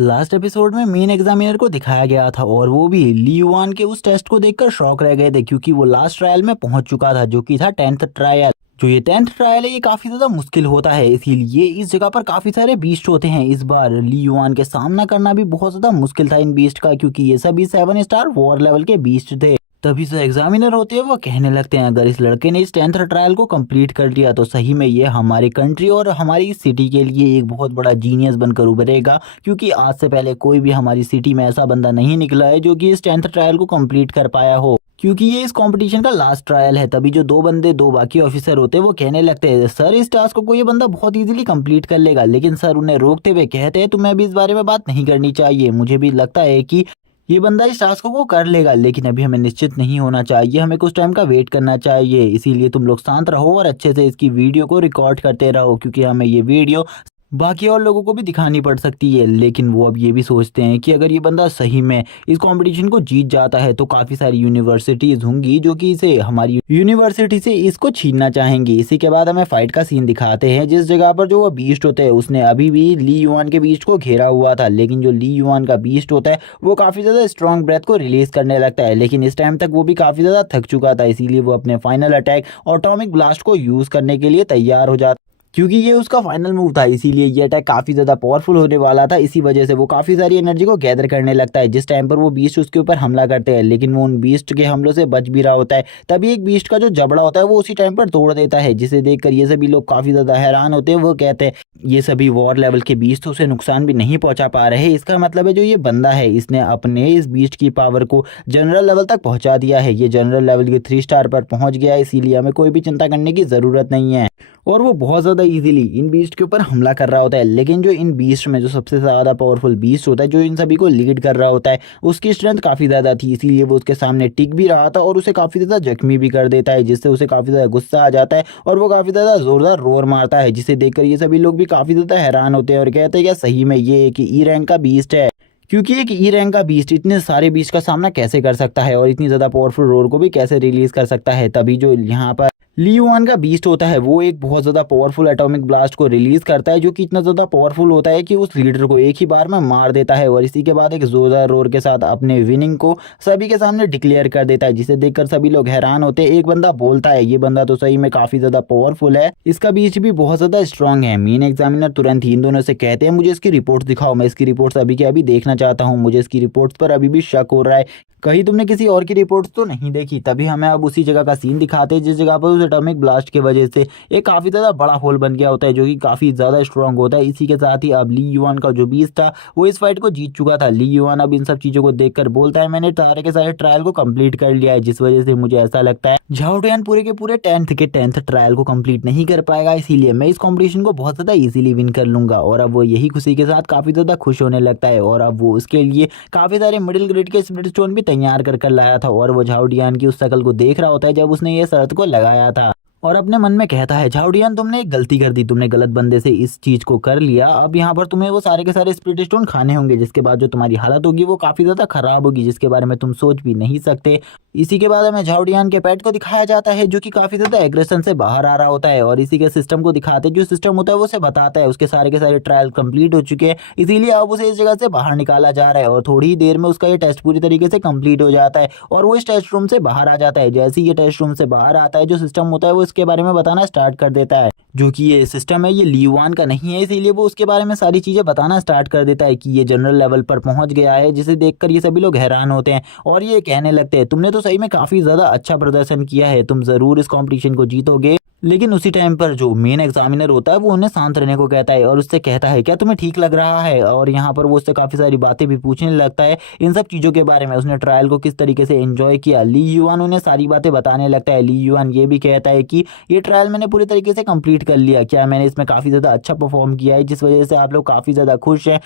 Last episode में main examiner को दिखाया गया था और वो भी ली युआन के उस टेस्ट को देखकर शॉक रह गए थे क्योंकि वो लास्ट ट्रायल में पहुंच चुका था जो कि था 10th ट्रायल। जो ये 10th ट्रायल है ये काफी ज्यादा मुश्किल होता है, इसीलिए इस जगह पर काफी सारे बीस्ट होते हैं। इस बार ली युआन के सामना करना भी बहुत ज्यादा मुश्किल था इन बीस्ट का, क्योंकि ये सभी 7 स्टार वॉर लेवल के बीस्ट थे। तभी से एग्जामिनर होते हैं वो कहने लगते हैं अगर इस लड़के ने इस 10th ट्रायल को कंप्लीट कर लिया तो सही में ये हमारी कंट्री और हमारी सिटी के लिए एक बहुत बड़ा जीनियस बनकर उभरेगा, क्योंकि आज से पहले कोई भी हमारी सिटी में ऐसा बंदा नहीं निकला है जो कि इस 10th ट्रायल को कंप्लीट कर पाया हो, क्योंकि ये इस कंपटीशन का लास्ट ट्रायल है। तभी जो दो बाकी ऑफिसर होते हैं वो कहने लगते हैं सर इस टास्क को ये बंदा बहुत इजीली कंप्लीट कर लेगा, लेकिन सर उन्हें रोकते हुए कहते हैं तुम्हें अभी इस बारे में बात नहीं करनी चाहिए। मुझे भी लगता है कि ये बंदा इस टास्क को कर लेगा, लेकिन अभी हमें निश्चित नहीं होना चाहिए, हमें कुछ टाइम का वेट करना चाहिए। इसीलिए तुम लोग शांत रहो और अच्छे से इसकी वीडियो को रिकॉर्ड करते रहो, क्योंकि हमें ये वीडियो बाकी और लोगों को भी दिखानी पड़ सकती है। लेकिन वो अब ये भी सोचते हैं कि अगर ये बंदा सही में इस कंपटीशन को जीत जाता है तो काफ़ी सारी यूनिवर्सिटीज़ होंगी जो कि इसे हमारी यूनिवर्सिटी से इसको छीनना चाहेंगी। इसी के बाद हमें फाइट का सीन दिखाते हैं जिस जगह पर जो वो बीस्ट होते हैं उसने अभी भी ली युआन के बीस्ट को घेरा हुआ था, लेकिन जो ली युआन का बीस्ट होता है वो काफ़ी ज़्यादा स्ट्रॉन्ग ब्रेथ को रिलीज करने लगता है। लेकिन इस टाइम तक वो भी काफ़ी ज़्यादा थक चुका था, इसीलिए वो अपने फाइनल अटैक एटॉमिक ब्लास्ट को यूज़ करने के लिए तैयार हो जाता, क्योंकि ये उसका फाइनल मूव था। इसीलिए ये अटैक काफ़ी ज़्यादा पावरफुल होने वाला था। इसी वजह से वो काफ़ी सारी एनर्जी को गैदर करने लगता है जिस टाइम पर वो बीस्ट उसके ऊपर हमला करते हैं, लेकिन वो उन बीस्ट के हमलों से बच भी रहा होता है। तभी एक बीस्ट का जो जबड़ा होता है वो उसी टाइम पर तोड़ देता है, जिसे देखकर ये सभी लोग काफ़ी ज़्यादा हैरान होते हैं। वो कहते हैं ये सभी वॉर लेवल के बीस्ट उसे नुकसान भी नहीं पहुंचा पा रहे। इसका मतलब है जो ये बंदा है इसने अपने इस बीस्ट की पावर को जनरल लेवल तक पहुंचा दिया है। ये जनरल लेवल के 3 स्टार पर पहुंच गया है, इसीलिए हमें कोई भी चिंता करने की ज़रूरत नहीं है। और वो बहुत ज़्यादा इजीली इन बीस्ट के ऊपर हमला कर रहा होता है। लेकिन जो इन बीस्ट में जो सबसे ज़्यादा पावरफुल बीस्ट होता है जो इन सभी को लीड कर रहा होता है उसकी स्ट्रेंथ काफ़ी ज़्यादा थी, इसीलिए वो उसके सामने टिक भी रहा था और उसे काफ़ी ज़्यादा जख्मी भी कर देता है, जिससे उसे काफ़ी ज़्यादा गुस्सा आ जाता है और वो काफ़ी ज़्यादा ज़ोरदार रोर मारता है, जिसे देखकर ये सभी लोग भी काफ़ी ज़्यादा हैरान होते हैं और कहते हैं क्या सही में ये एक ई रैंक का बीस्ट है, क्योंकि एक ई रैंक का बीस्ट इतने सारे बीस्ट का सामना कैसे कर सकता है और इतनी ज़्यादा पावरफुल रोर को भी कैसे रिलीज कर सकता है। तभी जो यहाँ पर ली युआन का बीस्ट होता है वो एक बहुत ज़्यादा पावरफुल एटॉमिक ब्लास्ट को रिलीज करता है, जो कि इतना ज़्यादा पावरफुल होता है कि उस लीडर को एक ही बार में मार देता है और इसी के बाद एक जोरदार रोर के साथ अपने विनिंग को सभी के सामने डिक्लेयर कर देता है, जिसे देखकर सभी लोग हैरान होते हैं। एक बंदा बोलता है ये बंदा तो सही में काफ़ी ज़्यादा पावरफुल है, इसका बीस्ट भी बहुत ज़्यादा स्ट्रांग है। मेन एग्जामिनर तुरंत ही इन दोनों से कहते हैं मुझे इसकी रिपोर्ट दिखाओ, मैं इसकी रिपोर्ट्स अभी के अभी देखना चाहता हूँ, मुझे इसकी रिपोर्ट्स पर अभी भी शक हो रहा है, कहीं तुमने किसी और की रिपोर्ट्स तो नहीं देखी। तभी हमें अब उसी जगह का सीन दिखाते हैं जिस जगह पर उस एटॉमिक ब्लास्ट की वजह से एक काफ़ी ज़्यादा बड़ा होल बन गया होता है जो कि काफ़ी ज़्यादा स्ट्रांग होता है। इसी के साथ ही अब ली युआन का जो बीस्ट था वो इस फाइट को जीत चुका था। ली युआन अब इन सब चीज़ों को देखकर बोलता है मैंने सारे के सारे ट्रायल को कंप्लीट कर लिया है, जिस वजह से मुझे ऐसा लगता है झाओ टियान पूरे के पूरे 10th ट्रायल को कंप्लीट नहीं कर पाएगा, इसीलिए मैं इस कॉम्पिटिशन को बहुत ज़्यादा ईजिली विन कर लूंगा। और अब वो यही खुशी के साथ काफ़ी ज़्यादा खुश होने लगता है और अब वो उसके लिए काफ़ी सारे मिडिल ग्रेड के स्प्लिट स्टोन भी तैयार कर लाया था और वो झाओ टियान की उस शकल को देख रहा होता है जब उसने ये शर्त को लगाया था और अपने मन में कहता है झाओ टियान तुमने एक गलती कर दी, तुमने गलत बंदे से इस चीज को कर लिया, अब यहाँ पर तुम्हें वो सारे के सारे स्प्लिट स्टोन खाने होंगे, जिसके बाद जो तुम्हारी हालत होगी वो काफी ज्यादा खराब होगी जिसके बारे में तुम सोच भी नहीं सकते। इसी के बाद हमें झाओ टियान के पेट को दिखाया जाता है जो कि काफी ज्यादा एग्रेशन से बाहर आ रहा होता है और इसी के सिस्टम को दिखाते हैं। जो सिस्टम होता है वो उसे बताता है उसके सारे के सारे ट्रायल कंप्लीट हो चुके हैं, इसीलिए अब उसे इस जगह से बाहर निकाला जा रहा है और थोड़ी ही देर में उसका ये टेस्ट पूरी तरीके से कंप्लीट हो जाता है और वो इस टेस्ट रूम से बाहर आ जाता है। जैसे ही ये टेस्ट रूम से बाहर आता है जो सिस्टम होता है वो इसके बारे में बताना स्टार्ट कर देता है, जो कि ये सिस्टम है ये ली युआन का नहीं है, इसीलिए वो उसके बारे में सारी चीजें बताना स्टार्ट कर देता है कि ये जनरल लेवल पर पहुंच गया है, जिसे देखकर ये सभी लोग हैरान होते हैं और ये कहने लगते हैं तुमने तो सही में काफी ज्यादा अच्छा प्रदर्शन किया है, तुम जरूर इस कंपटीशन को जीतोगे। लेकिन उसी टाइम पर जो मेन एग्जामिनर होता है वो उन्हें शांत रहने को कहता है और उससे कहता है क्या तुम्हें ठीक लग रहा है, और यहाँ पर वो उससे काफ़ी सारी बातें भी पूछने लगता है इन सब चीज़ों के बारे में, उसने ट्रायल को किस तरीके से एंजॉय किया। ली युआन उन्हें सारी बातें बताने लगता है। ली युआन ये भी कहता है कि ये ट्रायल मैंने पूरी तरीके से कंप्लीट कर लिया, क्या मैंने इसमें काफ़ी ज़्यादा अच्छा परफॉर्म किया है जिस वजह से आप लोग काफ़ी ज़्यादा खुश हैं।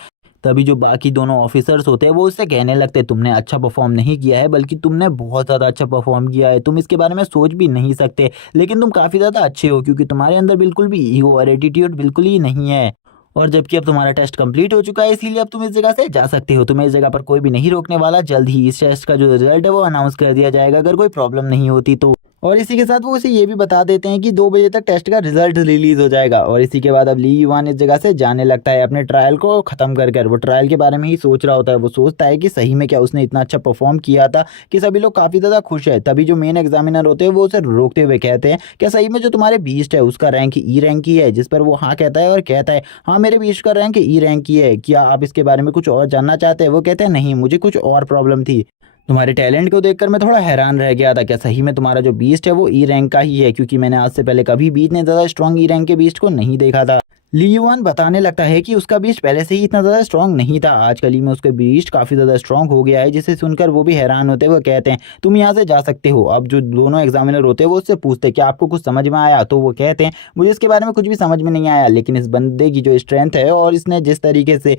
तभी जो बाकी दोनों ऑफिसर्स होते हैं वो उससे कहने लगते हैं तुमने अच्छा परफॉर्म नहीं किया है बल्कि तुमने बहुत ज़्यादा अच्छा परफॉर्म किया है, तुम इसके बारे में सोच भी नहीं सकते, लेकिन तुम काफ़ी ज़्यादा अच्छे हो क्योंकि तुम्हारे अंदर बिल्कुल भी ईगो और एटीट्यूड बिल्कुल ही नहीं है। और जबकि अब तुम्हारा टेस्ट कंप्लीट हो चुका है इसीलिए अब तुम इस जगह से जा सकते हो, तुम्हें इस जगह पर कोई भी नहीं रोकने वाला। जल्द ही इस टेस्ट का जो रिजल्ट है वो अनाउंस कर दिया जाएगा अगर कोई प्रॉब्लम नहीं होती तो। और इसी के साथ वो उसे ये भी बता देते हैं कि 2 बजे तक टेस्ट का रिजल्ट रिलीज हो जाएगा। और इसी के बाद अब ली युआन इस जगह से जाने लगता है अपने ट्रायल को खत्म कर कर। वो ट्रायल के बारे में ही सोच रहा होता है। वो सोचता है कि सही में क्या उसने इतना अच्छा परफॉर्म किया था कि सभी लोग काफ़ी ज़्यादा खुश है। तभी जो मेन एग्जामिनर होते हैं वो उसे रोकते हुए कहते हैं, क्या सही में जो तुम्हारे बीस्ट है उसका रैंक ई रैंक ही है? जिस पर वो हाँ कहता है और कहता है, हाँ मेरे बीस्ट का रैंक ई रैंक ही है। क्या आप इसके बारे में कुछ और जानना चाहते हैं? वो कहते हैं, नहीं, मुझे कुछ और प्रॉब्लम थी। तुम्हारे टैलेंट को देखकर मैं थोड़ा हैरान रह गया था। क्या सही में तुम्हारा जो बीस्ट है वो ई रैंक का ही है? क्योंकि मैंने आज से पहले कभी भी इतने ज़्यादा स्ट्रॉन्ग ई रैंक के बीस्ट को नहीं देखा था। ली युआन बताने लगता है कि उसका बीस्ट पहले से ही इतना ज़्यादा स्ट्रॉन्ग नहीं था। आजकल ही में उसका बीस्ट काफ़ी ज़्यादा स्ट्रॉन्ग हो गया है, जिसे सुनकर वो भी हैरान होते हैं। वो कहते हैं, तुम यहाँ से जा सकते हो। अब जो दोनों एग्जामिनर होते हैं वो उससे पूछते हैं, क्या आपको कुछ समझ में आया? तो वो कहते हैं, मुझे इसके बारे में कुछ भी समझ में नहीं आया, लेकिन इस बंदे की जो स्ट्रेंथ है और इसने जिस तरीके से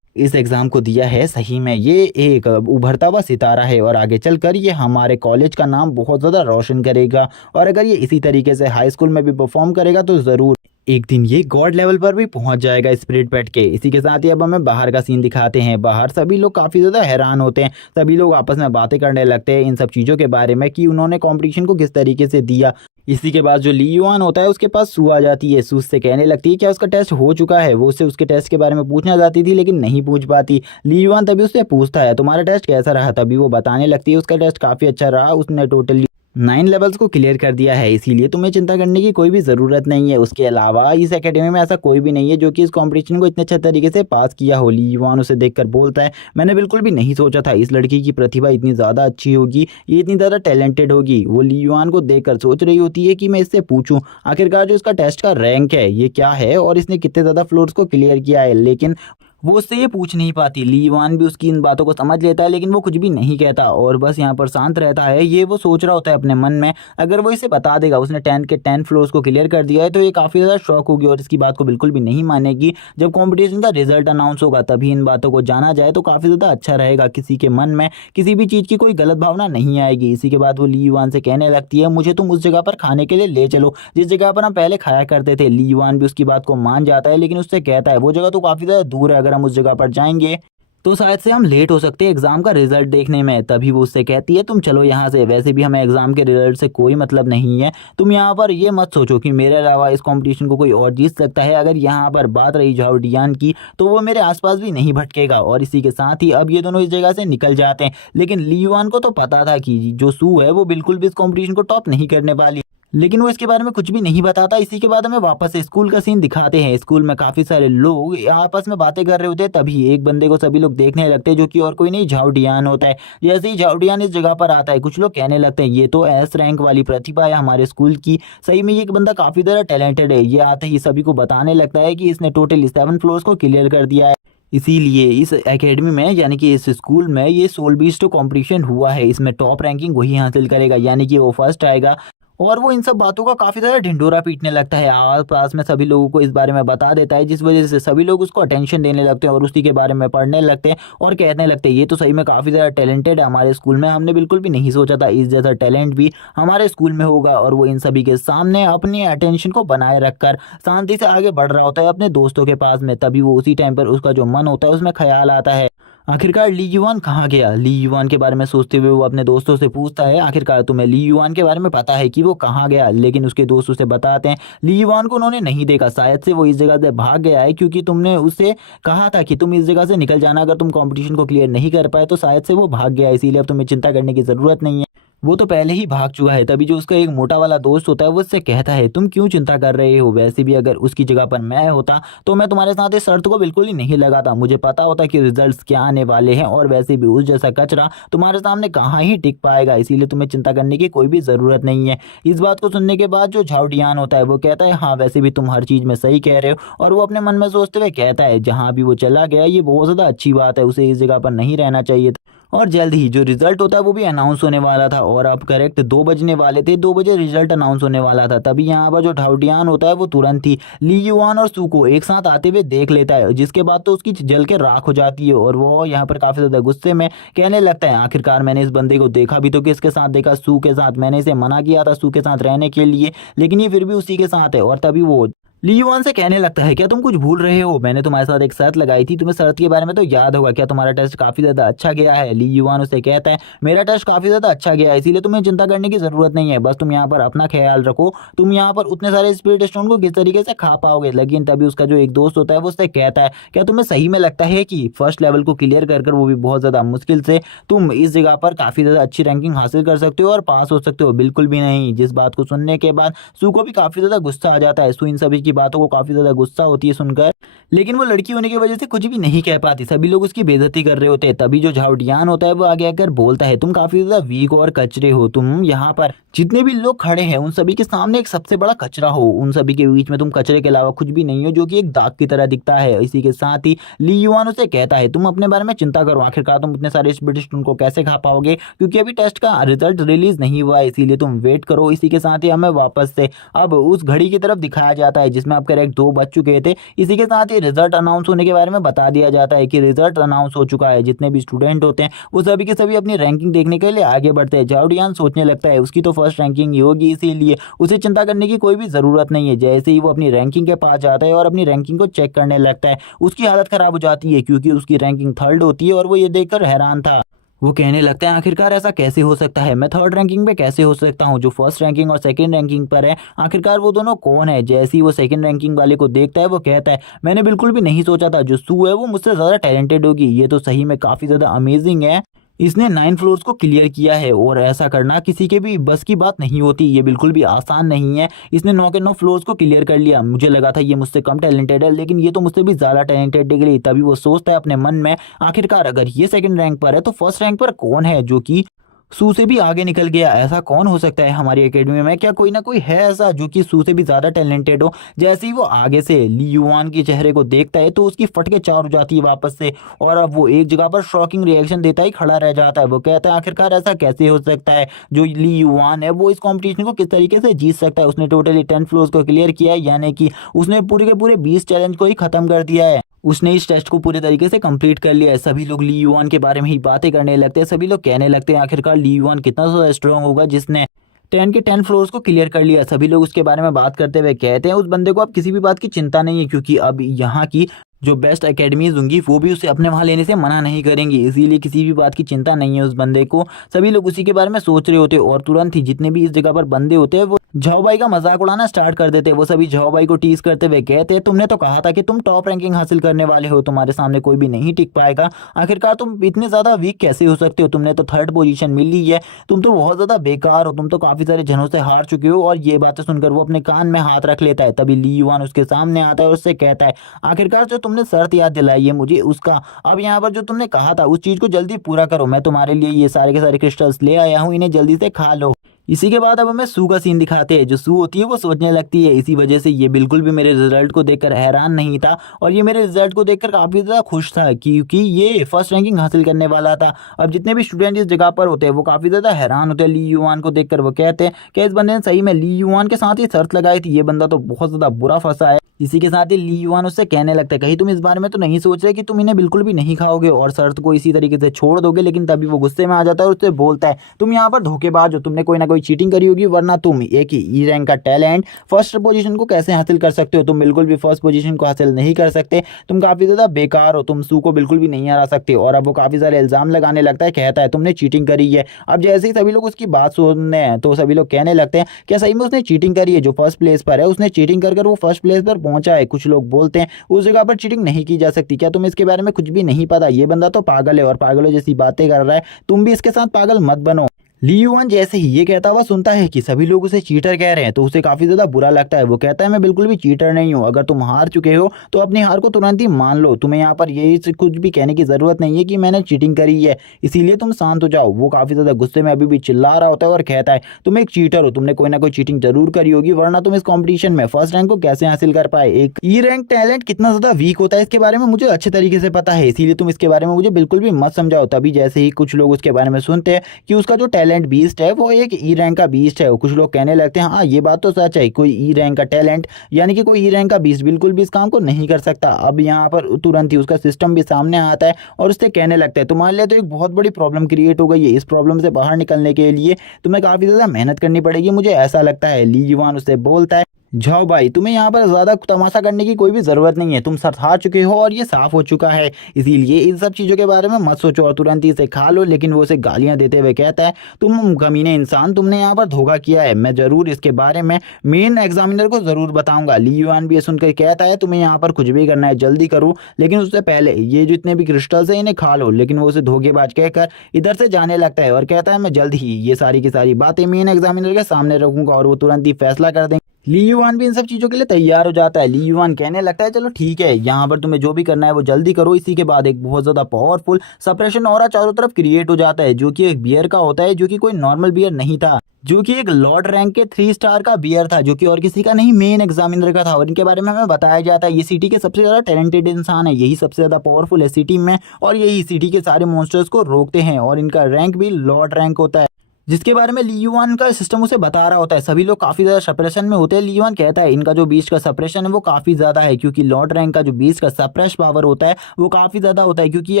इस एग्ज़ाम को दिया है, सही में ये एक उभरता हुआ सितारा है और आगे चलकर ये हमारे कॉलेज का नाम बहुत ज़्यादा रोशन करेगा। और अगर ये इसी तरीके से हाई स्कूल में भी परफॉर्म करेगा तो ज़रूर एक दिन ये गॉड लेवल पर भी पहुंच जाएगा स्पिरिट पेट के। इसी के साथ ही अब हमें बाहर का सीन दिखाते हैं। बाहर सभी लोग काफ़ी ज़्यादा हैरान होते हैं। सभी लोग आपस में बातें करने लगते हैं इन सब चीज़ों के बारे में कि उन्होंने कंपटीशन को किस तरीके से दिया। इसी के बाद जो ली युआन होता है उसके पास सू आ जाती है। सू उससे कहने लगती है क्या उसका टेस्ट हो चुका है। वो उससे उसके टेस्ट के बारे में पूछना चाहती थी लेकिन नहीं पूछ पाती। ली युआन तभी उससे पूछता है, तुम्हारा टेस्ट कैसा रहा? तभी वो बताने लगती है उसका टेस्ट काफ़ी अच्छा रहा, उसने टोटली 9 लेवल्स को क्लियर कर दिया है, इसीलिए तुम्हें चिंता करने की कोई भी ज़रूरत नहीं है। उसके अलावा इस एकेडमी में ऐसा कोई भी नहीं है जो कि इस कंपटीशन को इतने अच्छे तरीके से पास किया हो। ली युआन उसे देखकर बोलता है, मैंने बिल्कुल भी नहीं सोचा था इस लड़की की प्रतिभा इतनी ज़्यादा अच्छी होगी, ये इतनी ज़्यादा टैलेंटेड होगी। वो ली युआन को देखकर सोच रही होती है कि मैं इससे पूछूं आखिरकार जो इसका टेस्ट का रैंक है ये क्या है और इसने कितने ज़्यादा फ्लोर्स को क्लियर किया है, लेकिन वो उससे ये पूछ नहीं पाती। ली युआन भी उसकी इन बातों को समझ लेता है लेकिन वो कुछ भी नहीं कहता और बस यहाँ पर शांत रहता है। ये वो सोच रहा होता है अपने मन में, अगर वो इसे बता देगा उसने 10 के 10 फ्लोर्स को क्लियर कर दिया है तो ये काफ़ी ज़्यादा शॉक होगी और इसकी बात को बिल्कुल भी नहीं मानेगी। जब कॉम्पिटिशन का रिजल्ट अनाउंस होगा तभी इन बातों को जाना जाए तो काफ़ी ज़्यादा अच्छा रहेगा। किसी के मन में किसी भी चीज़ की कोई गलत भावना नहीं आएगी। इसी के बाद वो ली युआन से कहने लगती है, मुझे तुम उस जगह पर खाने के लिए ले चलो जिस जगह पर हम पहले खाया करते थे। ली युआन भी उसकी बात को मान जाता है लेकिन उससे कहता है, वो जगह तो काफ़ी ज़्यादा दूर है, अगर हम उस जगह पर जाएंगे तो शायद से हम लेट हो सकते हैं एग्जाम का रिजल्ट देखने में। तभी वो उससे कहती है, तुम चलो यहाँ से, वैसे भी हमें एग्जाम के रिजल्ट से कोई मतलब नहीं है। तुम यहाँ पर ये मत सोचो कि मेरे अलावा इस कंपटीशन को कोई और जीत सकता है। अगर यहाँ पर बात रही झाओ डियान की तो वो मेरे आसपास भी नहीं भटकेगा। और इसी के साथ ही अब ये दोनों इस जगह से निकल जाते हैं। लेकिन ली युआन को तो पता था कि जो सू है वो बिल्कुल भी इस कॉम्पिटिशन को टॉप नहीं करने वाली, लेकिन वो इसके बारे में कुछ भी नहीं बताता। इसी के बाद हमें वापस स्कूल का सीन दिखाते हैं। स्कूल में काफ़ी सारे लोग आपस में बातें कर रहे होते हैं। तभी एक बंदे को सभी लोग देखने लगते हैं जो कि और कोई नहीं झाओ डियान होता है। जैसे ही झाओ डियान इस जगह पर आता है कुछ लोग कहने लगते हैं, ये तो एस रैंक वाली प्रतिभा है हमारे स्कूल की, सही में ये एक बंदा काफ़ी ज़्यादा टैलेंटेड है। ये आते ही सभी को बताने लगता है कि इसने टोटल 7 फ्लोर्स को क्लियर कर दिया है। इसीलिए इस एकेडमी में यानी कि इस स्कूल में ये सोल बीस्ट कॉम्पिटिशन हुआ है, इसमें टॉप रैंकिंग वही हासिल करेगा, यानी कि वो फर्स्ट आएगा। और वो इन सब बातों का काफ़ी ज़्यादा ढिंढोरा पीटने लगता है, आस पास में सभी लोगों को इस बारे में बता देता है, जिस वजह से सभी लोग उसको अटेंशन देने लगते हैं और उसी के बारे में पढ़ने लगते हैं और कहने लगते हैं, ये तो सही में काफ़ी ज़्यादा टैलेंटेड है हमारे स्कूल में, हमने बिल्कुल भी नहीं सोचा था इस जैसा टैलेंट भी हमारे स्कूल में होगा। और वो इन सभी के सामने अपनी अटेंशन को बनाए रखकर शांति से आगे बढ़ रहा होता है अपने दोस्तों के पास में। तभी वो उसी टाइम पर उसका जो मन होता है उसमें ख्याल आता है, आखिरकार ली युआन कहाँ गया। ली युआन के बारे में सोचते हुए वो अपने दोस्तों से पूछता है, आखिरकार तुम्हें ली युआन के बारे में पता है कि वो कहाँ गया? लेकिन उसके दोस्त उसे बताते हैं, ली युआन को उन्होंने नहीं देखा, शायद से वो इस जगह से भाग गया है, क्योंकि तुमने उससे कहा था कि तुम इस जगह से निकल जाना अगर तुम कंपटीशन को क्लियर नहीं कर पाए, तो शायद से वो भाग गया है, इसीलिए अब तुम्हें चिंता करने की ज़रूरत नहीं है, वो तो पहले ही भाग चुका है। तभी जो उसका एक मोटा वाला दोस्त होता है वो उससे कहता है, तुम क्यों चिंता कर रहे हो, वैसे भी अगर उसकी जगह पर मैं होता तो मैं तुम्हारे साथ इस शर्त को बिल्कुल ही नहीं लगाता, मुझे पता होता कि रिजल्ट्स क्या आने वाले हैं और वैसे भी उस जैसा कचरा तुम्हारे सामने कहाँ ही टिक पाएगा, इसीलिए तुम्हें चिंता करने की कोई भी ज़रूरत नहीं है। इस बात को सुनने के बाद जो झाओ डियान होता है वो कहता है, हाँ वैसे भी तुम हर चीज़ में सही कह रहे हो। और वो अपने मन में सोचते हुए कहता है, जहाँ भी वो चला गया ये बहुत ज़्यादा अच्छी बात है, उसे इस जगह पर नहीं रहना चाहिए था। और जल्द ही जो रिजल्ट होता है वो भी अनाउंस होने वाला था और अब करेक्ट 2 बजने वाले थे, 2 बजे रिजल्ट अनाउंस होने वाला था। तभी यहाँ पर जो ढाउटियान होता है वो तुरंत ही ली युआन और सू को एक साथ आते हुए देख लेता है, जिसके बाद तो उसकी जल के राख हो जाती है और वो यहाँ पर काफ़ी ज़्यादा गुस्से में कहने लगता है, आखिरकार मैंने इस बंदे को देखा भी तो किसके साथ देखा, सू के साथ, मैंने इसे मना किया था सू के साथ रहने के लिए, लेकिन ये फिर भी उसी के साथ है। और तभी वो ली युआन से कहने लगता है क्या तुम कुछ भूल रहे हो, मैंने तुम्हारे साथ एक शर्त लगाई थी, तुम्हें शर्त के बारे में तो याद होगा, क्या तुम्हारा टेस्ट काफी ज्यादा अच्छा गया है। ली युआन उसे कहता है मेरा टेस्ट काफी ज्यादा अच्छा गया है, इसीलिए तुम्हें चिंता करने की जरूरत नहीं है, बस तुम यहाँ पर अपना ख्याल रखो, तुम यहाँ पर उतने सारे स्पिरिट स्टोन को किस तरीके से खा पाओगे। लेकिन तभी उसका जो एक दोस्त होता है वो उससे कहता है क्या तुम्हें सही में लगता है कि फर्स्ट लेवल को क्लियर कर कर वो भी बहुत ज्यादा मुश्किल से तुम इस जगह पर काफी ज्यादा अच्छी रैंकिंग हासिल कर सकते हो और पास हो सकते हो। बिल्कुल भी नहीं। जिस बात को सुनने के बाद सू को भी काफी ज्यादा गुस्सा आ जाता है। सू इन सभी की बातों को काफी ज्यादा गुस्सा होती है सुनकर, लेकिन वो लड़की होने की वजह से कुछ भी नहीं कह पाती। सभी लोग उसकी बेइज्जती कर रहे होते हैं। तभी जो झाउटियान होता है वो आगे आकर बोलता है तुम काफी ज्यादा वीक और कचरे हो, तुम यहाँ पर जितने भी लोग खड़े हैं उन सभी के सामने एक सबसे बड़ा कचरा हो, उन सभी के बीच में तुम कचरे के अलावा कुछ भी नहीं हो, जो कि एक दाग की तरह दिखता है। इसी के साथ ही ली युआन उसे कहता है तुम अपने बारे में चिंता करो, आखिरकार तुम इतने सारे ब्रिटिश को कैसे खा पाओगे, क्योंकि अभी टेस्ट का रिजल्ट रिलीज नहीं हुआ है, इसीलिए तुम वेट करो। इसी के साथ ही हमें वापस से अब उस घड़ी की तरफ दिखाया जाता है जिसमें अब करेक्ट 2 बज चुके थे। इसी के साथ ही रिजल्ट अनाउंस होने के बारे में बता दिया जाता है कि रिजल्ट अनाउंस हो चुका है। जितने भी स्टूडेंट होते हैं वो सभी के सभी अपनी रैंकिंग देखने के लिए आगे बढ़ते हैं। झाउडियान सोचने लगता है उसकी तो फर्स्ट रैंकिंग ही होगी, इसीलिए उसे चिंता करने की कोई भी जरूरत नहीं है। जैसे ही वो अपनी रैंकिंग के पास जाता है और अपनी रैंकिंग को चेक करने लगता है उसकी हालत खराब हो जाती है, क्योंकि उसकी रैंकिंग 3rd होती है और वो ये देखकर हैरान था। वो कहने लगता है आखिरकार ऐसा कैसे हो सकता है, मैं 3rd रैंकिंग पे कैसे हो सकता हूँ, जो फर्स्ट रैंकिंग और सेकंड रैंकिंग पर है आखिरकार वो दोनों कौन है। जैसे ही वो सेकंड रैंकिंग वाले को देखता है वो कहता है मैंने बिल्कुल भी नहीं सोचा था जो सू है वो मुझसे ज़्यादा टैलेंटेड होगी, ये तो सही में काफ़ी ज़्यादा अमेजिंग है, इसने 9 फ्लोर्स को क्लियर किया है और ऐसा करना किसी के भी बस की बात नहीं होती, ये बिल्कुल भी आसान नहीं है। इसने 9 के 9 फ्लोर्स को क्लियर कर लिया, मुझे लगा था ये मुझसे कम टैलेंटेड है लेकिन ये तो मुझसे भी ज़्यादा टैलेंटेड निकली। तभी वो सोचता है अपने मन में आखिरकार अगर ये सेकंड रैंक पर है तो फर्स्ट रैंक पर कौन है जो कि सू से भी आगे निकल गया, ऐसा कौन हो सकता है हमारी एकेडमी में, क्या कोई ना कोई है ऐसा जो कि सू से भी ज़्यादा टैलेंटेड हो। जैसे ही वो आगे से ली युआन के चेहरे को देखता है तो उसकी फट के चार हो जाती है वापस से, और अब वो एक जगह पर शॉकिंग रिएक्शन देता ही खड़ा रह जाता है। वो कहता है आखिरकार ऐसा कैसे हो सकता है, जो ली युआन है वो इस कॉम्पिटिशन को किस तरीके से जीत सकता है। उसने टोटली 10 फ्लोर्स को क्लियर किया है, यानी कि उसने पूरे के पूरे 20 चैलेंज को ही खत्म कर दिया है। उसने इस टेस्ट को पूरे तरीके से कंप्लीट कर लिया है। सभी लोग ली युआन के बारे में ही बातें करने लगते हैं। सभी लोग कहने लगते हैं आखिरकार ली युआन कितना ज़्यादा स्ट्रांग होगा जिसने 10 के 10 फ्लोर्स को क्लियर कर लिया। सभी लोग उसके बारे में बात करते हुए कहते हैं उस बंदे को अब किसी भी बात की चिंता नहीं है, क्योंकि अब यहाँ की जो बेस्ट एकेडमीज होंगी वो भी उसे अपने वहाँ लेने से मना नहीं करेंगी, इसीलिए किसी भी बात की चिंता नहीं है उस बंदे को। सभी लोग उसी के बारे में सोच रहे होते हैं और तुरंत ही जितने भी इस जगह पर बंदे होते हैं वो झाओबाई का मजाक उड़ाना स्टार्ट कर देते हैं। वो सभी झाओबाई को टीज करते हुए कहते हैं तुमने तो कहा था कि तुम टॉप रैंकिंग हासिल करने वाले हो, तुम्हारे सामने कोई भी नहीं टिक पाएगा, आखिरकार तुम इतने ज़्यादा वीक कैसे हो सकते हो, तुमने तो 3rd पोजीशन मिली है, तुम तो बहुत ज़्यादा बेकार हो, तुम तो काफ़ी सारे जनों से हार चुके हो। और ये बातें सुनकर वो अपने कान में हाथ रख लेता है। तभी ली युआन उसके सामने आता है और उससे कहता है आखिरकार जो तुमने शर्त याद दिलाई है मुझे उसका, अब यहाँ पर जो तुमने कहा था उस चीज़ को जल्दी पूरा करो, मैं तुम्हारे लिए ये सारे के सारे क्रिस्टल्स ले आया हूँ, इन्हें जल्दी से खा लो। इसी के बाद अब हमें सू का सीन दिखाते हैं। जो सू होती है वो सोचने लगती है इसी वजह से ये बिल्कुल भी मेरे रिजल्ट को देखकर हैरान नहीं था और ये मेरे रिजल्ट को देखकर काफ़ी ज़्यादा खुश था, क्योंकि ये फर्स्ट रैंकिंग हासिल करने वाला था। अब जितने भी स्टूडेंट इस जगह पर होते हैं वो काफ़ी ज़्यादा हैरान होते हैं ली युआन को देखकर। वो कहते हैं कि इस बंदे ने सही में ली युआन के साथ ही शर्त लगाई थी, ये बंदा तो बहुत ज़्यादा बुरा फंसा है। इसी के साथ ही ली युआन उससे कहने लगता है कहीं तुम इस बारे में तो नहीं सोच रहे कि तुम इन्हें बिल्कुल भी नहीं खाओगे और शर्त को इसी तरीके से छोड़ दोगे। लेकिन तभी वो गुस्से में आ जाता है और उससे बोलता है तुम यहाँ पर धोखेबाज हो, तुमने कोई ना कोई चीटिंग करी होगी, वरना तुम एक ही ई रैंक का टैलेंट फर्स्ट पोजीशन को कैसे हासिल कर सकते हो, तुम बिल्कुल भी फर्स्ट पोजीशन को हासिल नहीं कर सकते, तुम काफ़ी ज़्यादा बेकार हो, तुम सू को बिल्कुल भी नहीं हरा सकते। और अब वो काफ़ी सारे इल्ज़ाम लगाने लगता है, कहता है तुमने चीटिंग करी है। अब जैसे ही सभी लोग उसकी बात सुनने हैं तो सभी लोग कहने लगते हैं क्या सही में उसने चीटिंग करी है, जो फर्स्ट प्लेस पर है उसने चीटिंग कर वो फर्स्ट प्लेस पर पहुंचा है। कुछ लोग बोलते हैं उस जगह पर चीटिंग नहीं की जा सकती, क्या तुम्हें इसके बारे में कुछ भी नहीं पता, ये बंदा तो पागल है और पागलों जैसी बातें कर रहा है, तुम भी इसके साथ पागल मत बनो। ली युआन जैसे ही ये कहता हुआ सुनता है कि सभी लोग उसे चीटर कह रहे हैं तो उसे काफ़ी ज़्यादा बुरा लगता है। वो कहता है मैं बिल्कुल भी चीटर नहीं हूँ, अगर तुम हार चुके हो तो अपनी हार को तुरंत ही मान लो, तुम्हें यहाँ पर यही कुछ भी कहने की ज़रूरत नहीं है कि मैंने चीटिंग करी है, इसीलिए तुम शांत हो जाओ। वो काफ़ी ज़्यादा गुस्से में अभी भी चिल्ला रहा होता है और कहता है तुम एक चीटर हो, तुमने कोई ना कोई चीटिंग जरूर करी होगी, वरना तुम इस कॉम्पिटिशन में फर्स्ट रैंक को कैसे हासिल कर पाए। एक ई रैंक टैलेंट कितना ज़्यादा वीक होता है इसके बारे में मुझे अच्छे तरीके से पता है, इसीलिए तुम इसके बारे में मुझे बिल्कुल भी मत समझाओ। तभी जैसे ही कुछ लोग उसके बारे में सुनते हैं कि उसका जो टैलेंट बीस्ट है वो एक ई रैंक का बीस्ट है, कुछ लोग कहने लगते हैं हाँ ये बात तो सच है, कोई ई रैंक का टैलेंट यानी कि कोई ई रैंक का बीस्ट बिल्कुल भी इस काम को नहीं कर सकता। अब यहाँ पर तुरंत ही उसका सिस्टम भी सामने आता है और उससे कहने लगता है तुम्हारे लिए तो एक बहुत बड़ी प्रॉब्लम क्रिएट हो गई है, इस प्रॉब्लम से बाहर निकलने के लिए तुम्हें काफ़ी ज़्यादा मेहनत करनी पड़ेगी, मुझे ऐसा लगता है। ली युआन उससे बोलता है जाओ भाई, तुम्हें यहाँ पर ज़्यादा तमाशा करने की कोई भी ज़रूरत नहीं है। तुम सर हार चुके हो और ये साफ हो चुका है। इसीलिए इन सब चीज़ों के बारे में मत सोचो और तुरंत ही इसे खा लो। लेकिन वो उसे गालियाँ देते हुए कहता है, तुम कमीने इंसान, तुमने यहाँ पर धोखा किया है। मैं ज़रूर इसके बारे में मेन एग्जामिनर को ज़रूर बताऊंगा। ली युआन भी ये सुनकर कहता है, तुम्हें यहाँ पर कुछ भी करना है जल्दी करो, लेकिन उससे पहले ये जितने भी क्रिस्टल्स है इन्हें खा लो। लेकिन वो उसे धोखेबाज कहकर इधर से जाने लगता है और कहता है, मैं जल्द ही ये सारी की सारी बातें मेन एग्जामिनर के सामने रखूंगा और वो तुरंत ही फैसला कर देंगे। ली युआन भी इन सब चीज़ों के लिए तैयार हो जाता है। ली युआन कहने लगता है, चलो ठीक है, यहाँ पर तुम्हें जो भी करना है वो जल्दी करो। इसी के बाद एक बहुत ज़्यादा पावरफुल सप्रेशन ऑरा चारों तरफ क्रिएट हो जाता है, जो कि एक बियर का होता है, जो कि कोई नॉर्मल बियर नहीं था, जो कि एक लॉर्ड रैंक के 3 स्टार का बियर था, जो कि और किसी का नहीं, मेन एग्जामिनर का था। और इनके बारे में हमें बताया जाता है, ये सिटी के सबसे ज़्यादा टैलेंटेड इंसान है, यही सबसे ज़्यादा पावरफुल है सिटी में, और यही सिटी के सारे मॉन्स्टर्स को रोकते हैं। और इनका रैंक भी लॉर्ड रैंक होता है, जिसके बारे में ली युआन का सिस्टम उसे बता रहा होता है। सभी लोग काफ़ी ज़्यादा सप्रेशन में होते हैं। ली युआन कहता है, इनका जो बीस्ट का सप्रेशन है वो काफ़ी ज़्यादा है, क्योंकि लॉर्ड रैंक का जो बीस्ट का सप्रेश पावर होता है वो काफ़ी ज़्यादा होता है, क्योंकि ये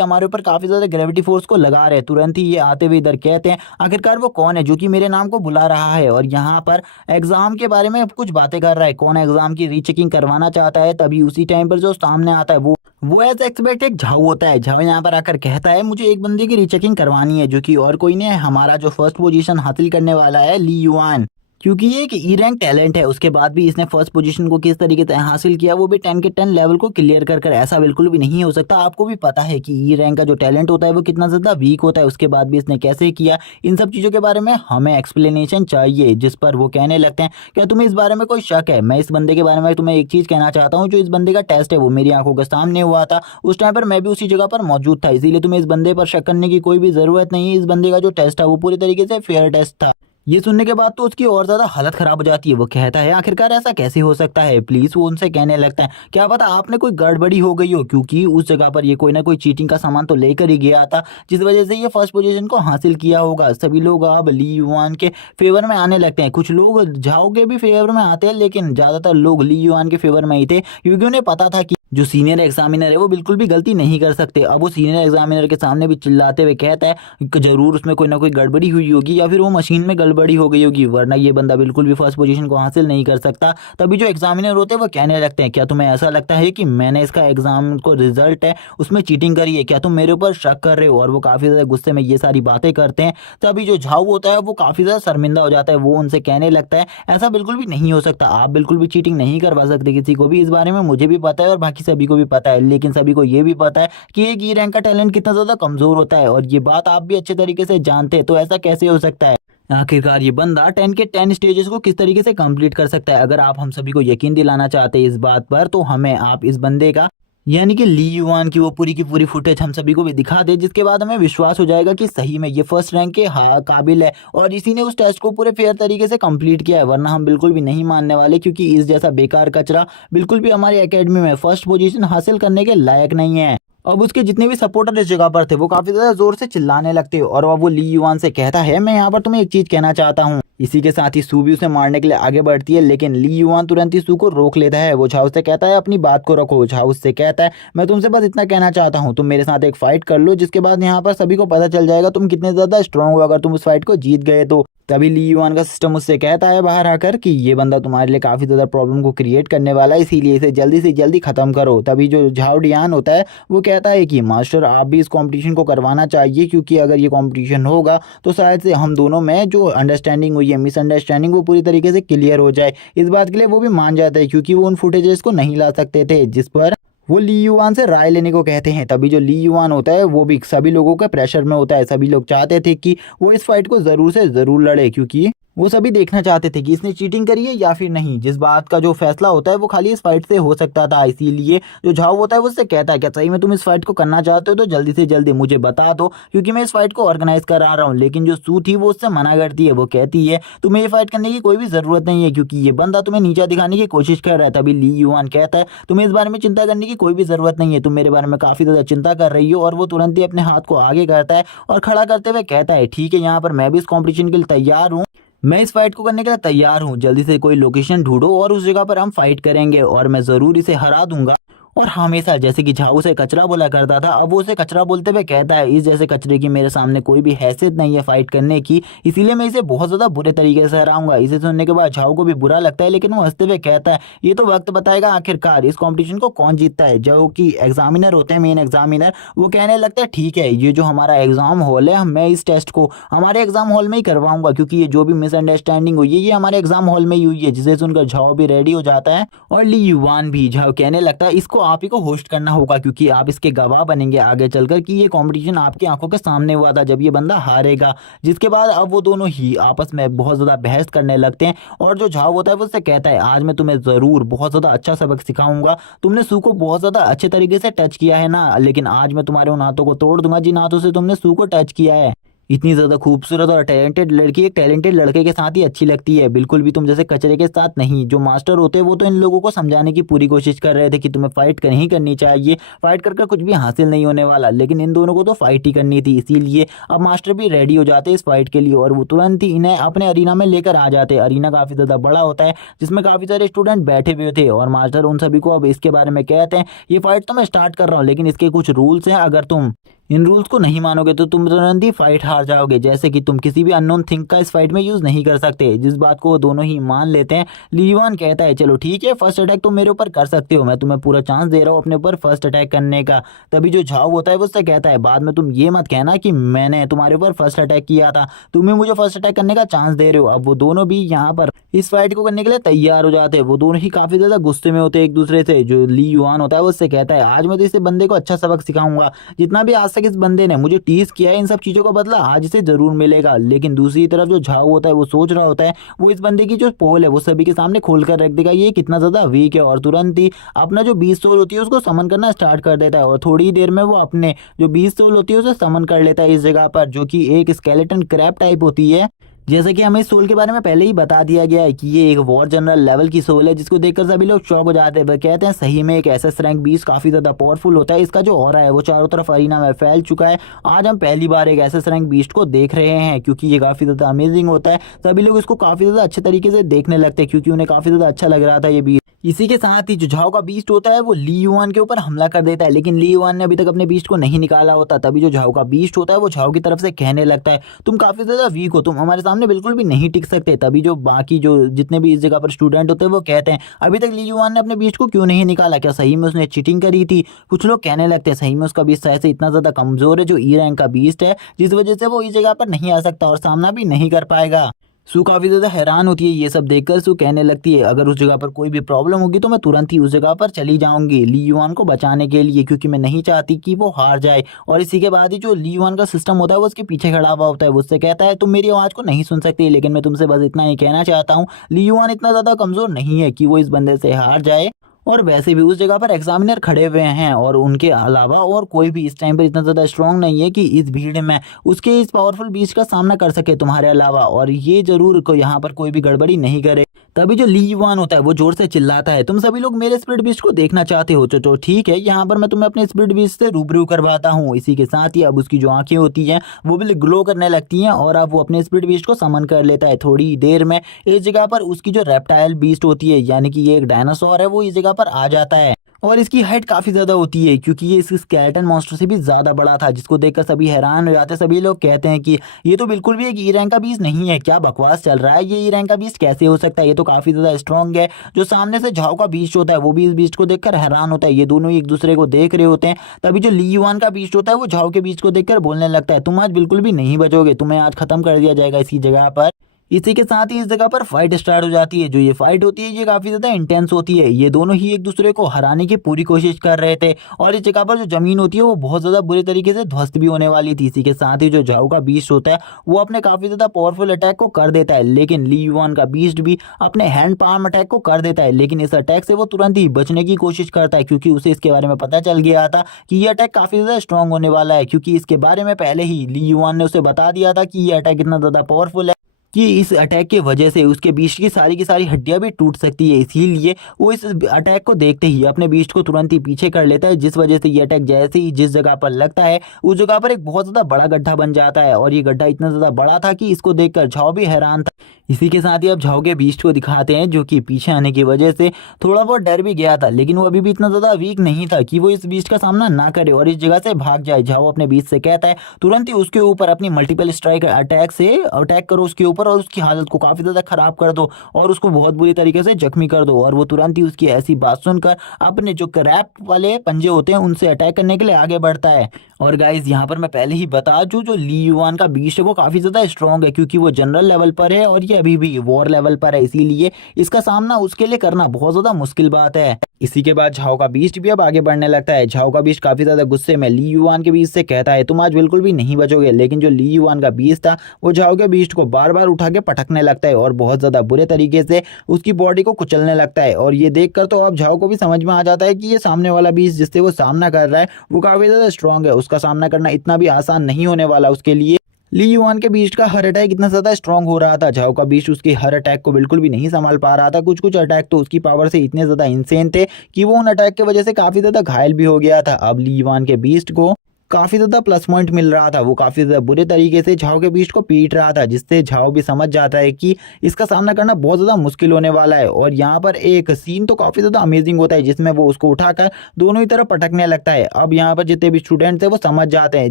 हमारे ऊपर काफ़ी ज़्यादा ग्रेविटी फोर्स को लगा रहे हैं। तुरंत ही ये आते हुए इधर कहते हैं, आखिरकार वो कौन है जो कि मेरे नाम को बुला रहा है और यहाँ पर एग्जाम के बारे में कुछ बातें कर रहा है, कौन एग्जाम की रीचेकिंग करवाना चाहता है। तभी उसी टाइम पर जो सामने आता है वो एज एक्सपेक्ट एक झाऊ होता है। झाऊ यहाँ पर आकर कहता है, मुझे एक बंदे की रीचेकिंग करवानी है, जो कि और कोई नहीं है, हमारा जो फर्स्ट पोजीशन हासिल करने वाला है ली युआन, क्योंकि ये एक ई रैंक टैलेंट है। उसके बाद भी इसने फर्स्ट पोजीशन को किस तरीके से हासिल किया, वो भी 10 के 10 लेवल को क्लियर कर ऐसा बिल्कुल भी नहीं हो सकता। आपको भी पता है कि ई रैंक का जो टैलेंट होता है वो कितना ज़्यादा वीक होता है। उसके बाद भी इसने कैसे किया, इन सब चीज़ों के बारे में हमें एक्सप्लेनेशन चाहिए। जिस पर वो कहने लगते हैं, क्या तुम्हें इस बारे में कोई शक है? मैं इस बंदे के बारे में तुम्हें एक चीज़ कहना चाहता हूँ, जो इस बंदे का टेस्ट है वो मेरी आंखों के सामने हुआ था। उस टाइम पर मैं भी उसी जगह पर मौजूद था, इसीलिए तुम्हें इस बंदे पर शक करने की कोई भी ज़रूरत नहीं है। इस बंदे का जो टेस्ट था वो पूरी तरीके से फेयर टेस्ट था। ये सुनने के बाद तो उसकी और ज़्यादा हालत ख़राब हो जाती है। वो कहता है, आखिरकार ऐसा कैसे हो सकता है? प्लीज़ वो उनसे कहने लगता है, क्या पता आपने कोई गड़बड़ी हो गई हो, क्योंकि उस जगह पर ये कोई ना कोई चीटिंग का सामान तो लेकर ही गया था, जिस वजह से ये फर्स्ट पोजीशन को हासिल किया होगा। सभी लोग अब ली युआन के फेवर में आने लगते हैं। कुछ लोग झाओ के भी फेवर में आते हैं, लेकिन ज़्यादातर लोग ली युआन के फेवर में ही थे, क्योंकि उन्हें पता था कि जो सीनियर एग्जामिनर है वो बिल्कुल भी गलती नहीं कर सकते। अब वो सीनियर एग्जामिनर के सामने भी चिल्लाते हुए कहता है कि जरूर उसमें कोई ना कोई गड़बड़ी हुई होगी, या फिर वो मशीन में गड़बड़ी हो गई होगी, वरना ये बंदा बिल्कुल भी फर्स्ट पोजीशन को हासिल नहीं कर सकता। तभी जो एग्जामिनर होते हैं वो कहने लगते हैं, क्या तुम्हें ऐसा लगता है कि मैंने इसका एग्जाम को रिजल्ट है उसमें चीटिंग करी है? क्या तुम मेरे ऊपर शक कर रहे हो? और वो काफ़ी ज़्यादा गुस्से में ये सारी बातें करते हैं। तभी जो झाऊ होता है वो काफ़ी ज़्यादा शर्मिंदा हो जाता है। वो उनसे कहने लगता है, ऐसा बिल्कुल भी नहीं हो सकता, आप बिल्कुल भी चीटिंग नहीं करवा सकते किसी को भी। इस बारे में मुझे भी पता है और बाकी सभी को भी पता है, लेकिन सभी को ये भी पता है कि एक ई रैंक का टैलेंट कितना ज़्यादा कमज़ोर होता है, और ये बात आप भी अच्छे तरीके से जानते हैं। तो ऐसा कैसे हो सकता है? आखिरकार ये बंदा 10 के 10 स्टेजेस को किस तरीके से कंप्लीट कर सकता है? अगर आप हम सभी को यकीन दिलाना चाहते हैं इस बात पर, तो हमें आप इस बंदे का, यानी कि ली युआन की वो पूरी की पूरी फुटेज हम सभी को भी दिखा दे, जिसके बाद हमें विश्वास हो जाएगा कि सही में ये फर्स्ट रैंक के काबिल है और इसी ने उस टेस्ट को पूरे फेयर तरीके से कंप्लीट किया है। वरना हम बिल्कुल भी नहीं मानने वाले, क्योंकि इस जैसा बेकार कचरा बिल्कुल भी हमारी एकेडमी में फर्स्ट पोजीशन हासिल करने के लायक नहीं है। अब उसके जितने भी सपोर्टर इस जगह पर थे वो काफी ज्यादा जोर से चिल्लाने लगते हैं, और अब वो ली युआन से कहता है, मैं यहाँ पर तुम्हें एक चीज कहना चाहता हूँ। इसी के साथ ही सू भी उसे मारने के लिए आगे बढ़ती है, लेकिन ली युआन तुरंत ही सू को रोक लेता है। वो झाओ से कहता है, अपनी बात को रखो। झाओ उससे कहता है, मैं तुमसे बस इतना कहना चाहता हूँ, तुम मेरे साथ एक फाइट कर लो, जिसके बाद यहाँ पर सभी को पता चल जाएगा तुम कितने ज्यादा स्ट्रांग हो अगर तुम उस फाइट को जीत गए तो। तभी ली युआन का सिस्टम उससे कहता है बाहर आकर कि ये बंदा तुम्हारे लिए काफी ज्यादा प्रॉब्लम को क्रिएट करने वाला है, इसीलिए इसे जल्दी से जल्दी खत्म करो। तभी जो झाओ डियान होता है वो कहता है कि मास्टर आप भी इस कंपटीशन को करवाना चाहिए, क्योंकि अगर ये कंपटीशन होगा तो शायद से हम दोनों में जो अंडरस्टैंडिंग हुई है, मिसअंडरस्टैंडिंग, वो पूरी तरीके से क्लियर हो जाए। इस बात के लिए वो भी मान जाता है, क्योंकि वो उन फुटेजेस को नहीं ला सकते थे, जिस पर वो ली युआन से राय लेने को कहते हैं। तभी जो ली युआन होता है वो भी सभी लोगों के प्रेशर में होता है। सभी लोग चाहते थे कि वो इस फाइट को ज़रूर से ज़रूर लड़े, क्योंकि वो सभी देखना चाहते थे कि इसने चीटिंग करी है या फिर नहीं। जिस बात का जो फैसला होता है वो खाली इस फाइट से हो सकता था। इसीलिए जो झाओ होता है वो उससे कहता है, क्या सही में तुम इस फाइट को करना चाहते हो तो जल्दी से जल्दी मुझे बता दो, क्योंकि मैं इस फाइट को ऑर्गेनाइज करा रहा हूँ। लेकिन जो सू थी वो उससे मना करती है। वो कहती है, तुम्हें ये फाइट करने की कोई भी ज़रूरत नहीं है, क्योंकि ये बंदा तुम्हें नीचा दिखाने की कोशिश कर रहा है। तभी ली युआन कहता है, तुम्हें इस बारे में चिंता करने की कोई भी ज़रूरत नहीं है, तुम मेरे बारे में काफ़ी ज़्यादा चिंता कर रही हो। और वो तुरंत ही अपने हाथ को आगे करता है और खड़ा करते हुए कहता है, ठीक है, यहाँ पर मैं भी इस कॉम्पिटिशन के लिए तैयार हूँ, मैं इस फाइट को करने के लिए तैयार हूँ। जल्दी से कोई लोकेशन ढूंढो और उस जगह पर हम फाइट करेंगे और मैं ज़रूर इसे हरा दूंगा। और हमेशा जैसे कि झाऊ से कचरा बोला करता था, अब वो उसे कचरा बोलते हुए कहता है, इस जैसे कचरे की मेरे सामने कोई भी हैसियत नहीं है फाइट करने की, इसीलिए मैं इसे बहुत ज़्यादा बुरे तरीके से हराऊंगा। इसे सुनने के बाद झाऊ को भी बुरा लगता है, लेकिन वो हंसते हुए कहता है, ये तो वक्त बताएगा आखिरकार इस कंपटीशन को कौन जीतता है। जो कि एग्जामिनर होते हैं, मेन एग्जामिनर, वो कहने लगता है, ठीक है, ये जो हमारा एग्जाम हॉल है, मैं इस टेस्ट को हमारे एग्जाम हॉल में ही करवाऊंगा, क्योंकि ये जो भी मिसअंडरस्टैंडिंग हुई है ये हमारे एग्जाम हॉल में ही हुई है। जिसे सुनकर झाओ भी रेडी हो जाता है और ली युआन भी। झाओ कहने लगता है, इसको आप ही को होस्ट करना होगा, क्योंकि आप इसके गवाह बनेंगे आगे चलकर कि ये कंपटीशन आपकी आंखों के सामने हुआ था जब ये बंदा हारेगा। जिसके बाद अब वो दोनों ही आपस में बहुत ज़्यादा बहस करने लगते हैं और जो झाओ होता है वो उससे कहता है, आज मैं तुम्हें ज़रूर बहुत ज़्यादा अच्छा सबक सिखाऊंगा। तुमने सू को बहुत ज़्यादा अच्छे तरीके से टच किया है ना, लेकिन आज मैं तुम्हारे उन हाथों को तोड़ दूंगा जिन हाथों से तुमने सू को टच किया है। इतनी ज़्यादा खूबसूरत और टैलेंटेड लड़की एक टैलेंटेड लड़के के साथ ही अच्छी लगती है, बिल्कुल भी तुम जैसे कचरे के साथ नहीं। जो मास्टर होते हैं वो तो इन लोगों को समझाने की पूरी कोशिश कर रहे थे कि तुम्हें फाइट नहीं करनी चाहिए, फाइट कर कुछ भी हासिल नहीं होने वाला, लेकिन इन दोनों को तो फाइट ही करनी थी। इसीलिए अब मास्टर भी रेडी हो जाते इस फाइट के लिए और वो तुरंत ही इन्हें अपने अरीना में लेकर आ जाते। अरीना काफ़ी ज़्यादा बड़ा होता है जिसमें काफ़ी सारे स्टूडेंट बैठे हुए थे और मास्टर उन सभी को अब इसके बारे में कहते हैं, ये फाइट तो मैं स्टार्ट कर रहा हूँ, लेकिन इसके कुछ रूल्स हैं, अगर तुम इन रूल्स को नहीं मानोगे तो तुम तुरंत ही फाइट हार जाओगे। जैसे कि तुम किसी भी अननोन थिंग का इस फाइट में यूज नहीं कर सकते, जिस बात को वो दोनों ही मान लेते हैं। ली युआन कहता है, चलो ठीक है, फर्स्ट अटैक तुम मेरे ऊपर कर सकते हो, मैं तुम्हें पूरा चांस दे रहा हूँ अपने ऊपर फर्स्ट अटैक करने का। तभी जो झाओ होता है वो उससे कहता है, बाद में तुम ये मत कहना कि मैंने तुम्हारे ऊपर फर्स्ट अटैक किया था, तुम ही मुझे फर्स्ट अटैक करने का चांस दे रहे हो। अब वो दोनों भी यहाँ पर इस फाइट को करने के लिए तैयार हो जाते हैं। वो दोनों ही काफी ज्यादा गुस्से में होते हैं एक दूसरे से। जो ली युआन होता है वो उससे कहता है, आज मैं तो इस बंदे को अच्छा सबक सिखाऊंगा, जितना भी आज तक इस बंदे ने मुझे टीज किया है इन सब चीजों का बदला आज इसे जरूर मिलेगा। लेकिन दूसरी तरफ जो झाओ होता है वो सोच रहा होता है, वो इस बंदे की जो पोल है वो सभी के सामने खोल कर रख देगा, ये कितना ज्यादा वीक है, और तुरंत ही अपना जो 20 सोल होती है उसको समन करना स्टार्ट कर देता है और थोड़ी देर में वो अपने जो 20 सोल होती है उसे समन कर लेता है इस जगह पर, जो कि एक स्केलेटन क्रैब टाइप होती है। जैसे कि हमें इस सोल के बारे में पहले ही बता दिया गया है कि ये एक वॉर जनरल लेवल की सोल है, जिसको देखकर सभी लोग शॉक हो जाते हैं। वह कहते हैं, सही में एक एसएस रैंक 20 काफी ज्यादा पावरफुल होता है, इसका जो ऑरा है वो चारों तरफ अरीना में फैल चुका है। आज हम पहली बार एक एसएस रैंक 20 को देख रहे हैं, क्योंकि ये काफी ज्यादा अमेजिंग होता है। सभी लोग इसको काफी ज्यादा अच्छे तरीके से देखने लगते हैं, क्योंकि उन्हें काफी ज्यादा अच्छा लग रहा था ये बीस्ट। इसी के साथ ही जो झाओ का बीस्ट होता है वो ली युआन के ऊपर हमला कर देता है, लेकिन ली युआन ने अभी तक अपने बीस्ट को नहीं निकाला होता। तभी जो झाओ का बीस्ट होता है वो झाओ की तरफ से कहने लगता है, तुम काफी ज्यादा वीक हो, तुम हमारे सामने बिल्कुल भी नहीं टिक सकते। तभी जो बाकी जो जितने भी इस जगह पर स्टूडेंट होते हैं वो कहते हैं, अभी तक ली युआन ने अपने बीस्ट को क्यों नहीं निकाला, क्या सही में उसने चीटिंग करी थी। कुछ लोग कहने लगते हैं, सही में उसका बीस्ट ऐसे इतना ज्यादा कमजोर है जो ई रैंक का बीस्ट है, जिस वजह से वो इस जगह पर नहीं आ सकता और सामना भी नहीं कर पाएगा। सू काफी ज्यादा हैरान होती है ये सब देखकर। सू कहने लगती है, अगर उस जगह पर कोई भी प्रॉब्लम होगी तो मैं तुरंत ही उस जगह पर चली जाऊंगी ली युआन को बचाने के लिए, क्योंकि मैं नहीं चाहती कि वो हार जाए। और इसी के बाद ही जो ली युआन का सिस्टम होता है वो उसके पीछे खड़ा हुआ होता है, वो उससे कहता है, तुम मेरी आवाज को नहीं सुन सकती, लेकिन मैं तुमसे बस इतना ही कहना चाहता हूँ, ली युआन इतना ज्यादा कमजोर नहीं है कि वो इस बंदे से हार जाए। और वैसे भी उस जगह पर एग्जामिनर खड़े हुए हैं और उनके अलावा और कोई भी इस टाइम पर इतना ज़्यादा स्ट्रांग नहीं है कि इस भीड़ में उसके इस पावरफुल बीस्ट का सामना कर सके तुम्हारे अलावा, और ये जरूर को यहाँ पर कोई भी गड़बड़ी नहीं करे। तभी जो ली युआन होता है वो जोर से चिल्लाता है, तुम सभी लोग मेरे स्पिरिट बीस्ट को देखना चाहते हो तो ठीक है, यहाँ पर मैं तुम्हें अपने स्पिरिट बीस्ट से रूबरू करवाता हूँ। इसी के साथ ही अब उसकी जो आंखें होती हैं वो भी ग्लो करने लगती हैं और अब वो अपने स्पिरिट बीस्ट को समन कर लेता है। थोड़ी देर में इस जगह पर उसकी जो रेप्टाइल बीस्ट होती है, यानी कि ये एक डायनासोर है, वो इस जगह पर आ जाता है और इसकी हाइट काफी ज्यादा होती है, क्योंकि ये इस स्केलेटन मॉन्स्टर से भी ज्यादा बड़ा था, जिसको देखकर सभी हैरान हो जाते हैं। सभी लोग कहते हैं कि ये तो बिल्कुल भी एक ई रैंक का बीस्ट नहीं है, क्या बकवास चल रहा है, ये ई रैंक का बीस्ट कैसे हो सकता है, ये तो काफी ज्यादा स्ट्रॉन्ग है। जो सामने से झाओ का बीस्ट होता है वो भी इस बीस्ट को देखकर हैरान होता है, ये दोनों ही एक दूसरे को देख रहे होते हैं। तभी जो ली युआन का बीस्ट होता है वो झाओ के बीस्ट को देखकर बोलने लगता है, तुम आज बिल्कुल भी नहीं बचोगे, तुम्हें आज खत्म कर दिया जाएगा इसी जगह पर। इसी के साथ ही इस जगह पर फाइट स्टार्ट हो जाती है। जो ये फाइट होती है ये काफी ज्यादा इंटेंस होती है, ये दोनों ही एक दूसरे को हराने की पूरी कोशिश कर रहे थे और इस जगह पर जो जमीन होती है वो बहुत ज्यादा बुरे तरीके से ध्वस्त भी होने वाली थी। इसी के साथ ही जो झाओ का बीस्ट होता है वो अपने काफी ज्यादा पावरफुल अटैक को कर देता है, लेकिन ली युआन का बीस्ट भी अपने हैंड पाम अटैक को कर देता है, लेकिन इस अटैक से वो तुरंत ही बचने की कोशिश करता है, क्योंकि उसे इसके बारे में पता चल गया था कि ये अटैक काफी ज्यादा स्ट्रांग होने वाला है, क्योंकि इसके बारे में पहले ही ली युआन ने उसे बता दिया था कि ये अटैक इतना ज्यादा पावरफुल है। कि इस अटैक की वजह से उसके बीस्ट की सारी हड्डियां भी टूट सकती है। इसीलिए वो इस अटैक को देखते ही अपने बीस्ट को तुरंत ही पीछे कर लेता है, जिस वजह से ये अटैक जैसे ही जिस जगह पर लगता है उस जगह पर एक बहुत ज़्यादा बड़ा गड्ढा बन जाता है। और ये गड्ढा इतना ज़्यादा बड़ा था कि इसको देखकर झाओ भी हैरान था। इसी के साथ ही अब झाओ के बीस्ट को दिखाते हैं, जो कि पीछे आने की वजह से थोड़ा बहुत डर भी गया था, लेकिन वो अभी भी इतना ज़्यादा वीक नहीं था कि वो इस बीस्ट का सामना ना करे और इस जगह से भाग जाए। झाओ अपने बीस्ट से कहता है तुरंत ही उसके ऊपर अपनी मल्टीपल स्ट्राइक अटैक से अटैक करो उसके ऊपर और उसकी हालत को काफ़ी ज़्यादा खराब कर दो और उसको बहुत बुरी तरीके से जख्मी कर दो। और वो तुरंत ही उसकी ऐसी बात सुनकर अपने जो क्रैप वाले पंजे होते हैं उनसे अटैक करने के लिए आगे बढ़ता है। और गाइज यहाँ पर मैं पहले ही बता दूं, जो ली युआन का बीस्ट है वो काफ़ी ज़्यादा स्ट्रॉन्ग है, क्योंकि वो जनरल लेवल पर है और ये अभी भी वॉर लेवल पर है। इसीलिए इसका सामना उसके लिए करना बहुत ज़्यादा मुश्किल बात है। इसी के बाद झाओ का बीस्ट भी अब आगे बढ़ने लगता है। झाओ का बीस्ट काफ़ी ज़्यादा गुस्से में ली युआन के बीस्ट से कहता है तुम आज बिल्कुल भी नहीं बचोगे। लेकिन जो ली युआन का बीस्ट था वो झाओ के बीस्ट को बार बार उठा के पटकने लगता है और बहुत ज़्यादा बुरे तरीके से उसकी बॉडी को कुचलने लगता है। और ये देखकर तो अब झाओ को भी समझ में आ जाता है कि ये सामने वाला बीस्ट जिससे वो सामना कर रहा है वो काफ़ी ज़्यादा स्ट्रॉन्ग है, उसका सामना करना इतना भी आसान नहीं होने वाला उसके लिए। ली युआन के बीस्ट का हर अटैक इतना ज़्यादा स्ट्रॉन्ग हो रहा था, झाओ का बीस्ट उसके हर अटैक को बिल्कुल भी नहीं संभाल पा रहा था। कुछ कुछ अटैक तो उसकी पावर से इतने ज़्यादा इंसेन थे कि वो उन अटैक की वजह से काफ़ी ज़्यादा घायल भी हो गया था। अब ली युआन के बीस्ट को काफ़ी ज़्यादा प्लस पॉइंट मिल रहा था, वो काफ़ी ज़्यादा बुरे तरीके से झाओ के बीस्ट को पीट रहा था, जिससे झाओ भी समझ जाता है कि इसका सामना करना बहुत ज़्यादा मुश्किल होने वाला है। और यहाँ पर एक सीन तो काफ़ी ज़्यादा अमेजिंग होता है, जिसमें वो उसको उठाकर दोनों ही तरफ पटकने लगता है। अब यहाँ पर जितने भी स्टूडेंट्स हैं वो समझ जाते हैं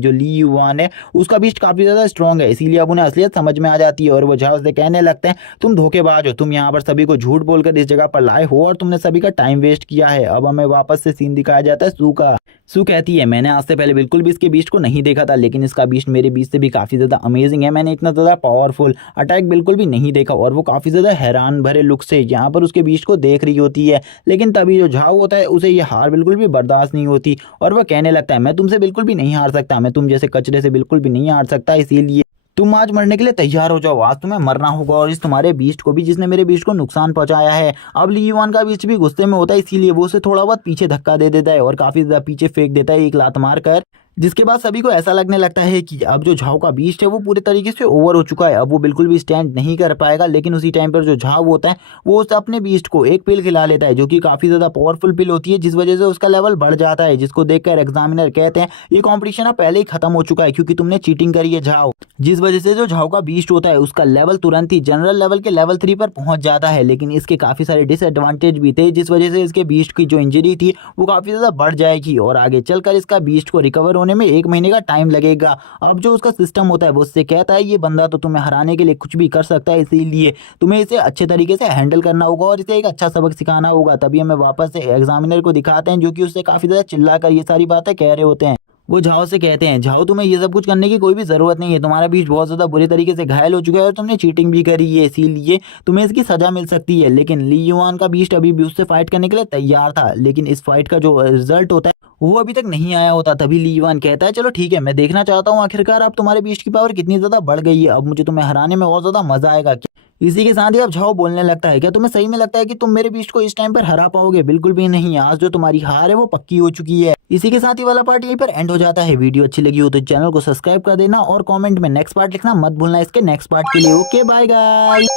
जो ली युआन है उसका बीस्ट काफ़ी ज़्यादा स्ट्रॉन्ग है, इसीलिए अब उन्हें असलियत समझ में आ जाती है और वो झाओ से कहने लगते हैं तुम धोखेबाज हो, तुम यहाँ पर सभी को झूठ बोलकर इस जगह पर लाए हो और तुमने सभी का टाइम वेस्ट किया है। अब हमें वापस से सीन दिखाया जाता है सू का। सू कहती है मैंने आज से पहले बिल्कुल भी इसके बीस्ट को नहीं देखा था, लेकिन इसका बीस्ट मेरे बीस्ट से भी काफ़ी ज़्यादा अमेजिंग है। मैंने इतना ज़्यादा पावरफुल अटैक बिल्कुल भी नहीं देखा। और वो काफ़ी ज़्यादा हैरान भरे लुक से यहाँ पर उसके बीस्ट को देख रही होती है, लेकिन तभी जो झाओ होता है उसे ये हार बिल्कुल भी बर्दाश्त नहीं होती और वह कहने लगता है मैं तुमसे बिल्कुल भी नहीं हार सकता, मैं तुम जैसे कचरे से बिल्कुल भी नहीं हार सकता, इसीलिए तुम आज मरने के लिए तैयार हो जाओ, आज तुम्हें मरना होगा और इस तुम्हारे बीस्ट को भी जिसने मेरे बीस्ट को नुकसान पहुंचाया है। अब ली युआन का बीस्ट भी गुस्से में होता है, इसीलिए वो उसे थोड़ा बहुत पीछे धक्का दे देता है और काफी ज्यादा पीछे फेंक देता है एक लात मार कर, जिसके बाद सभी को ऐसा लगने लगता है कि अब जो झाओ का बीस्ट है वो पूरे तरीके से ओवर हो चुका है, अब वो बिल्कुल भी स्टैंड नहीं कर पाएगा। लेकिन उसी टाइम पर जो झाओ होता है वो उस अपने बीस्ट को एक पिल खिला लेता है, जो कि काफ़ी ज़्यादा पावरफुल पिल होती है, जिस वजह से उसका लेवल बढ़ जाता है, जिसको देखकर एग्जामिनर कहते हैं ये कॉम्पिटिशन अब पहले ही खत्म हो चुका है क्योंकि तुमने चीटिंग करी है झाओ। जिस वजह से जो झाओ का बीस्ट होता है उसका लेवल तुरंत ही जनरल लेवल के लेवल 3 पर पहुंच जाता है। लेकिन इसके काफ़ी सारे डिसएडवांटेज भी थे, जिस वजह से इसके बीस्ट की जो इंजरी थी वो काफ़ी ज़्यादा बढ़ जाएगी और आगे चलकर इसका बीस्ट को रिकवर होने में 1 महीने का टाइम लगेगा। अब जो उसका सिस्टम होता है वो उससे कहता है ये बंदा तो तुम्हें हराने के लिए कुछ भी कर सकता है, इसीलिए तुम्हें इसे अच्छे तरीके से हैंडल करना होगा और इसे एक अच्छा सबक सिखाना होगा। तभी हमें वापस से एग्जामिनर को दिखाते हैं, जो कि उससे काफ़ी ज़्यादा चिल्लाकर ये सारी बातें कह रहे होते हैं। वो झाओ से कहते हैं झाओ तुम्हें ये सब कुछ करने की कोई भी ज़रूरत नहीं है, तुम्हारा बीच बहुत ज़्यादा बुरे तरीके से घायल हो चुका है और तुमने चीटिंग भी करी है, इसीलिए तुम्हें इसकी सज़ा मिल सकती है। लेकिन ली युआन का बीस्ट अभी भी उससे फाइट करने के लिए तैयार था, लेकिन इस फाइट का जो रिजल्ट होता है वो अभी तक नहीं आया होता। तभी ली युआन कहता है चलो ठीक है, मैं देखना चाहता हूँ आखिरकार अब तुम्हारे बीस्ट की पावर कितनी ज़्यादा बढ़ गई है, अब मुझे तुम्हें हराने में और ज़्यादा मज़ा आएगा। इसी के साथ ही अब झाओ बोलने लगता है क्या तुम्हें सही में लगता है कि तुम मेरे बीस्ट को इस टाइम पर हरा पाओगे? बिल्कुल भी नहीं, आज जो तुम्हारी हार है वो पक्की हो चुकी है। इसी के साथ ही वाला पार्ट यहीं पर एंड हो जाता है। वीडियो अच्छी लगी हो तो चैनल को सब्सक्राइब कर देना और कमेंट में नेक्स्ट पार्ट लिखना मत भूलना इसके नेक्स्ट पार्ट के लिए। Okay bye guys.